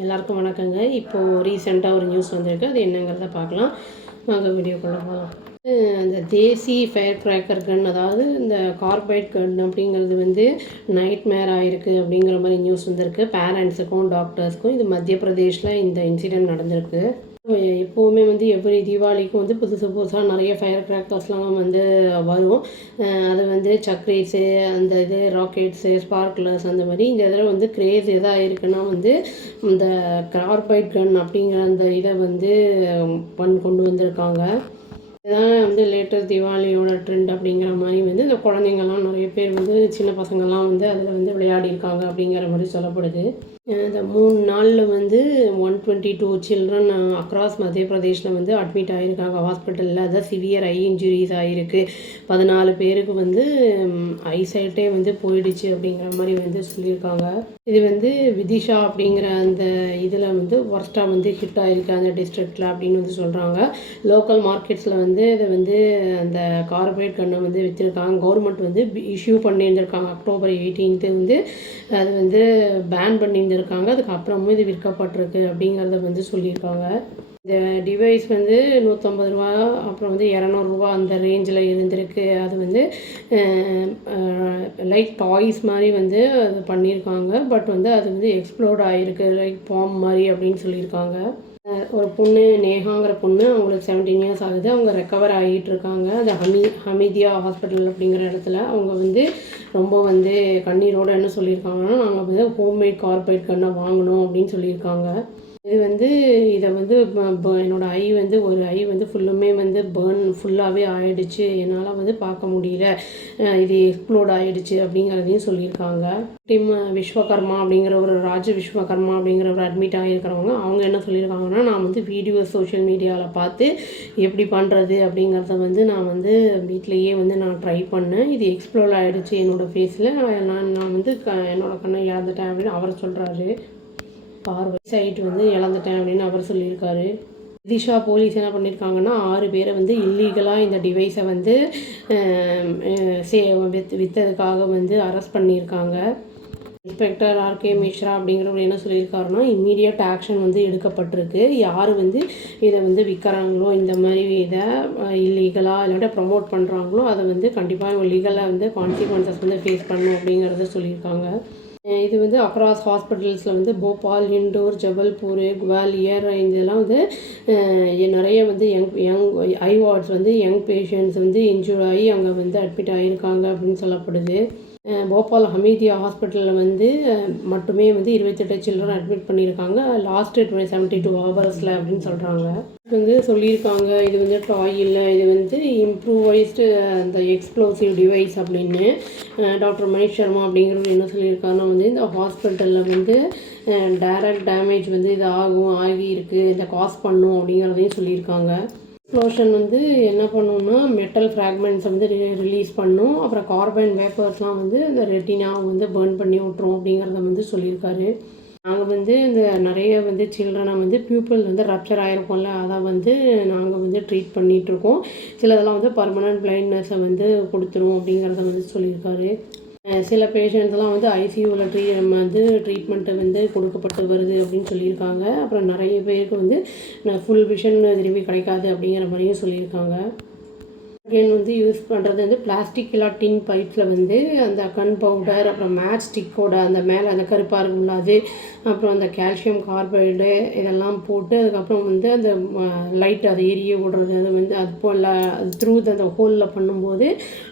எல்லாருக்கும் வணக்கங்க. இப்போது ரீசெண்டாக ஒரு நியூஸ் வந்திருக்கு. அது என்னங்கிறத பார்க்கலாம். வாங்க வீடியோக்குள்ள போகலாம். அந்த தேசி ஃபயர் கிராக்கர் கன், அதாவது இந்த கார்பைட் கன் அப்படிங்கிறது வந்து நைட் மேர் ஆகிருக்கு அப்படிங்கிற மாதிரி நியூஸ் வந்திருக்கு. பேரண்ட்ஸுக்கும் டாக்டர்ஸ்க்கும். இது மத்திய பிரதேஷில் இந்த இன்சிடெண்ட் நடந்திருக்கு. எப்போவுமே வந்து எவ்ரி தீபாவளிக்கும் வந்து புதுசு புதுசாக நிறைய ஃபயர் கிராக்கர்ஸ்லாம் வந்து வரும். அது வந்து சக்ரீஸு, அந்த இது ராக்கெட்ஸு, ஸ்பார்க்லர்ஸ், அந்த மாதிரி இந்த இதில் வந்து க்ரேஸ் எதாக இருக்குன்னா வந்து இந்த கார்பைட் கன் அப்படிங்கிற அந்த இதை வந்து கொண்டு வந்திருக்காங்க. இதுதான் வந்து லேட்டஸ்ட் தீபாவளியோட ட்ரெண்ட் அப்படிங்கிற மாதிரி வந்து இந்த குழந்தைங்கள்லாம் நிறைய பேர் வந்து சின்ன பசங்கள்லாம் வந்து அதில் வந்து விளையாடிருக்காங்க அப்படிங்கிற மாதிரி சொல்லப்படுது. இந்த 3 நாளில் வந்து 122 சில்ட்ரன் அக்ராஸ் மத்திய பிரதேஷில் வந்து அட்மிட் ஆகியிருக்காங்க ஹாஸ்பிட்டலில். அதான் சிவியர் ஐ இன்ஜுரிஸ் ஆகிருக்கு. 14 பேருக்கு வந்து ஐசைட்டே வந்து போயிடுச்சு அப்படிங்கிற மாதிரி வந்து சொல்லியிருக்காங்க. இது வந்து விதிஷா அப்படிங்கிற அந்த இதில் வந்து ஒர்ஸ்ட்டாக வந்து ஹிட் ஆகிருக்கு அந்த டிஸ்ட்ரிக்டில் அப்படின்னு வந்து சொல்கிறாங்க. லோக்கல் மார்க்கெட்ஸில் வந்து இதை வந்து அந்த கார்பைட் கன்னை வந்து விற்றுருக்காங்க. கவர்மெண்ட் வந்து இஷ்யூ பண்ணியிருந்திருக்காங்க. அக்டோபர் 18 வந்து அது வந்து பேன் பண்ணியிருந்திருக்காங்க. அதுக்கப்புறமும் இது விற்கப்பட்டிருக்கு அப்படிங்கிறத வந்து சொல்லியிருக்காங்க. இந்த டிவைஸ் வந்து 150 ரூபா, அப்புறம் வந்து 200 ரூபா அந்த ரேஞ்சில் இருந்திருக்கு. அது வந்து லைக் டாய்ஸ் மாதிரி வந்து அது பண்ணியிருக்காங்க. பட் வந்து அது வந்து எக்ஸ்ப்ளோர்ட் ஆகிருக்கு லைக் பாம் மாதிரி அப்படின்னு சொல்லியிருக்காங்க. ஒரு பொண்ணு நேஹாங்கிற பொண்ணு, அவங்களுக்கு 17 இயர்ஸ் ஆகுது. அவங்க ரெக்கவர் ஆகிட்டு இருக்காங்க. அது ஹமீதியா ஹாஸ்பிட்டல் அப்படிங்கிற இடத்துல. அவங்க வந்து ரொம்ப வந்து கண்ணீரோடு என்ன சொல்லியிருக்காங்கன்னா, நாங்கள் வந்து ஹோம்மேட் கார்பைட் கன்னை வாங்கணும் அப்படின்னு சொல்லியிருக்காங்க. இது வந்து இதை வந்து என்னோடய ஐ வந்து ஒரு ஐ வந்து ஃபுல்லுமே வந்து ஃபுல்லாகவே ஆகிடுச்சு. என்னால் வந்து பார்க்க முடியல. இது எக்ஸ்ப்ளோர்ட் ஆகிடுச்சு அப்படிங்கிறதையும் சொல்லியிருக்காங்க. டீம் விஸ்வகர்மா அப்படிங்கிற ஒரு விஸ்வகர்மா அப்படிங்கிற ஒரு அட்மிட் ஆகியிருக்கிறவங்க, அவங்க என்ன சொல்லியிருக்காங்கன்னா, நான் வந்து வீடியோ சோஷியல் மீடியாவில் பார்த்து எப்படி பண்ணுறது அப்படிங்கிறத வந்து நான் வந்து வீட்டிலையே வந்து நான் ட்ரை பண்ணேன். இது எக்ஸ்ப்ளோர்ட் ஆகிடுச்சு என்னோடய ஃபேஸில். நான் வந்து என்னோடய கண்ணை இழந்துட்டேன் அப்படின்னு அவர் சொல்கிறாரு. பார்வை சைட் வந்து இழந்துட்டேன் அப்படின்னு அவர் சொல்லியிருக்காரு. விதிஷா போலீஸ் என்ன பண்ணியிருக்காங்கன்னா, 6 பேரை வந்து இல்லீகலாக இந்த டிவைஸை வந்து விற்றதுக்காக வந்து அரெஸ்ட் பண்ணியிருக்காங்க. இன்ஸ்பெக்டர் ஆர்கே மிஸ்ரா அப்படிங்கிறவர் என்ன சொல்லியிருக்காருன்னா, இம்மீடியட் ஆக்ஷன் வந்து எடுக்கப்பட்டிருக்கு. யார் வந்து இதை வந்து விற்கிறாங்களோ, இந்த மாதிரி இதை இல்லீகலாக இல்லாட்ட ப்ரமோட் பண்ணுறாங்களோ, அதை வந்து கண்டிப்பாக லீகலாக வந்து கான்சிக்வன்சஸ் வந்து ஃபேஸ் பண்ணணும் அப்படிங்கிறத சொல்லியிருக்காங்க. இது வந்து அக்ராஸ் ஹாஸ்பிட்டல்ஸில் வந்து போபால், இண்டோர், ஜபல்பூர், குவாலியர், இதெல்லாம் வந்து நிறைய வந்து யங் ஐ வார்ட்ஸ் வந்து யங் பேஷண்ட்ஸ் வந்து இன்ஜூர் ஆகி அங்கே வந்து அட்மிட் ஆகியிருக்காங்க அப்படின்னு சொல்லப்படுது. போபால் ஹமீதியா ஹாஸ்பிட்டலில் வந்து மட்டுமே வந்து 28 சில்ட்ரன் அட்மிட் பண்ணியிருக்காங்க லாஸ்ட்டு 72 ஹவர்ஸில் அப்படின்னு சொல்கிறாங்க. வந்து சொல்லியிருக்காங்க, இது வந்து டாய் இல்லை, இது வந்து இம்ப்ரூவைஸ்டு அந்த எக்ஸ்ப்ளோசிவ் டிவைஸ் அப்படின்னு. டாக்டர் மணிஷ் சர்மா அப்படிங்கிறவர் என்ன சொல்லியிருக்காருன்னா வந்து இந்த ஹாஸ்பிட்டலில் வந்து டைரக்ட் டேமேஜ் வந்து இது ஆகியிருக்கு, இதை காஸ் பண்ணும் அப்படிங்கிறதையும் சொல்லியிருக்காங்க. எக்ஸ்ப்ளோஷன் வந்து என்ன பண்ணுன்னா மெட்டல் ஃப்ராக்மெண்ட்ஸை வந்து ரிலீஸ் பண்ணும். அப்புறம் கார்பன் வேப்பர்ஸ்லாம் வந்து இந்த ரெட்டினாவை வந்து பர்ன் பண்ணி விட்ரும் அப்படிங்கிறத வந்து சொல்லியிருக்காரு. நாங்கள் வந்து இந்த நிறைய வந்து சில்ட்ரனை வந்து பியூப்பிள் வந்து ரப்சர் ஆகிருக்கோம்ல, அதை வந்து நாங்கள் வந்து ட்ரீட் பண்ணிகிட்ருக்கோம். சிலதெல்லாம் வந்து பர்மனன்ட் பிளைண்ட்னஸை வந்து கொடுத்துரும் அப்படிங்கிறத வந்து சொல்லியிருக்காரு. சில பேஷண்ட்ஸ்லாம் வந்து ஐசியூவில் வந்து ட்ரீட்மெண்ட்டு வந்து கொடுக்கப்பட்டு வருது அப்படின்னு சொல்லியிருக்காங்க. அப்புறம் நிறைய பேருக்கு வந்து ஃபுல் விஷன் திரும்பி கிடைக்காது அப்படிங்கிற மாதிரியும் சொல்லியிருக்காங்க. அகைன் வந்து யூஸ் பண்ணுறது வந்து பிளாஸ்டிக் இல்லை டின் பைப்ஸில் வந்து அந்த கன் பவுடர், அப்புறம் மேட்ச் ஸ்டிக்கோட அந்த மேலே அந்த கருப்பாக உள்ளது, அப்புறம் அந்த கால்சியம் கார்பைடு இதெல்லாம் போட்டு அதுக்கப்புறம் வந்து அந்த லைட் அதை எரிய விடுறது, அது வந்து அது போல் அது த்ரூ அந்த ஹோலில் பண்ணும்போது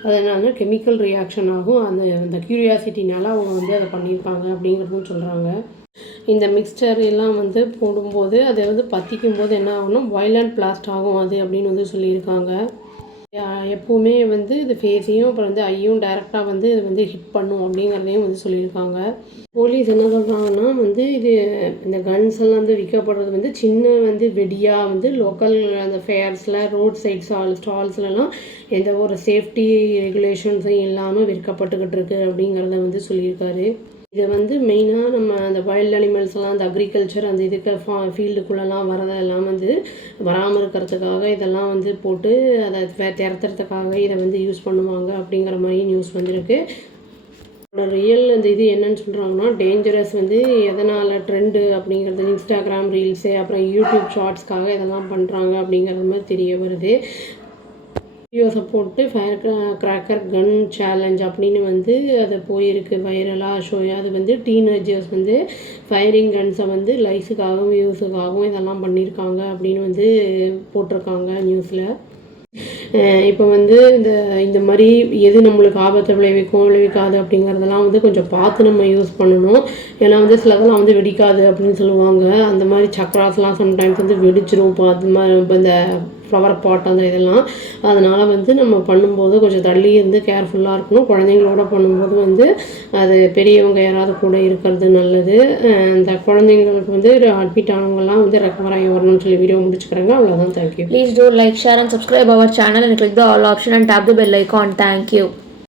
அதனால் கெமிக்கல் ரியாக்ஷன் ஆகும். அந்த க்யூரியாசிட்டினால அவங்க வந்து அதை பண்ணியிருப்பாங்க அப்படிங்கிறதும் சொல்கிறாங்க. இந்த மிக்ஸ்சர் எல்லாம் வந்து போடும்போது அதை வந்து பற்றிக்கும் போது என்ன ஆகும்னா வயலண்ட் பிளாஸ்ட் ஆகும் அது அப்படின்னு வந்து சொல்லியிருக்காங்க. எப்போவுமே வந்து இது ஃபேஸையும் அப்புறம் வந்து ஐயும் டைரெக்டாக வந்து இது வந்து ஹிட் பண்ணும் அப்படிங்கிறதையும் வந்து சொல்லியிருக்காங்க. போலீஸ் என்ன சொல்கிறாங்கன்னா வந்து இந்த கன்ஸ் எல்லாம் வந்து விற்கப்படுறது வந்து சின்ன வந்து வெடியாக வந்து லோக்கல் அந்த ஃபேர்ஸில், ரோட் சைட் ஸ்டால்ஸ்லலாம் எந்த ஒரு சேஃப்டி ரெகுலேஷன்ஸும் இல்லாமல் விற்கப்பட்டுக்கிட்டு இருக்கு அப்படிங்கிறத வந்து சொல்லியிருக்காரு. இதை வந்து மெயினாக நம்ம அந்த வைல்ட் அனிமல்ஸ்லாம் அந்த அக்ரிகல்ச்சர் அந்த இதுக்கு ஃபீல்டுக்குள்ளெல்லாம் வரதெல்லாம் வந்து வராமல் இருக்கிறதுக்காக இதெல்லாம் வந்து போட்டு அதை திறத்துறதுக்காக இதை வந்து யூஸ் பண்ணுவாங்க அப்படிங்கிற மாதிரி நியூஸ் வந்திருக்கு. ரியல் அந்த இது என்னன்னு சொல்கிறாங்கன்னா டேஞ்சரஸ் வந்து எதனால் ட்ரெண்டு அப்படிங்கிறது இன்ஸ்டாகிராம் ரீல்ஸு அப்புறம் யூடியூப் ஷார்ட்ஸ்க்காக இதெல்லாம் பண்ணுறாங்க அப்படிங்கிறது மாதிரி தெரிய வருது. வீடியோஸை போட்டு ஃபயர் கிராக்கர் கன் சேலஞ்ச் அப்படின்னு வந்து அது போயிருக்கு வைரலாக அது வந்து டீனேஜர்ஸ் வந்து ஃபயரிங் கன்ஸை வந்து லைக்ஸுக்காகவும் வியூஸுக்காகவும் இதெல்லாம் பண்ணியிருக்காங்க அப்படின்னு வந்து போட்டிருக்காங்க நியூஸில். இப்போ வந்து இந்த மாதிரி எது நம்மளுக்கு ஆபத்தை விளைவிக்காது அப்படிங்கிறதெல்லாம் வந்து கொஞ்சம் பார்த்து நம்ம யூஸ் பண்ணணும். ஏன்னா வந்து சிலதெல்லாம் வந்து வெடிக்காது அப்படின்னு சொல்லுவாங்க. அந்த மாதிரி சக்ராஸ்லாம் சம்டைம்ஸ் வந்து வெடிச்சிரும். இப்போ அது மாதிரி இப்போ இந்த ஃப்ளவர் பாட் அந்த இதெல்லாம் அதனால் வந்து நம்ம பண்ணும்போது கொஞ்சம் தள்ளி இருந்து கேர்ஃபுல்லாக இருக்கணும். குழந்தைங்களோட பண்ணும்போது வந்து அது பெரியவங்க யாராவது கூட இருக்கிறது நல்லது. இந்த குழந்தைங்களுக்கு வந்து அட்மிட் ஆனவங்கலாம் வந்து ரெக்கவர் ஆகி வரணும்னு சொல்லி வீடியோ முடிச்சுக்கிறாங்க. அவ்வளோதான். Thank you. Please do like, share and subscribe our channel and click the all option and tap the bell icon. Thank you.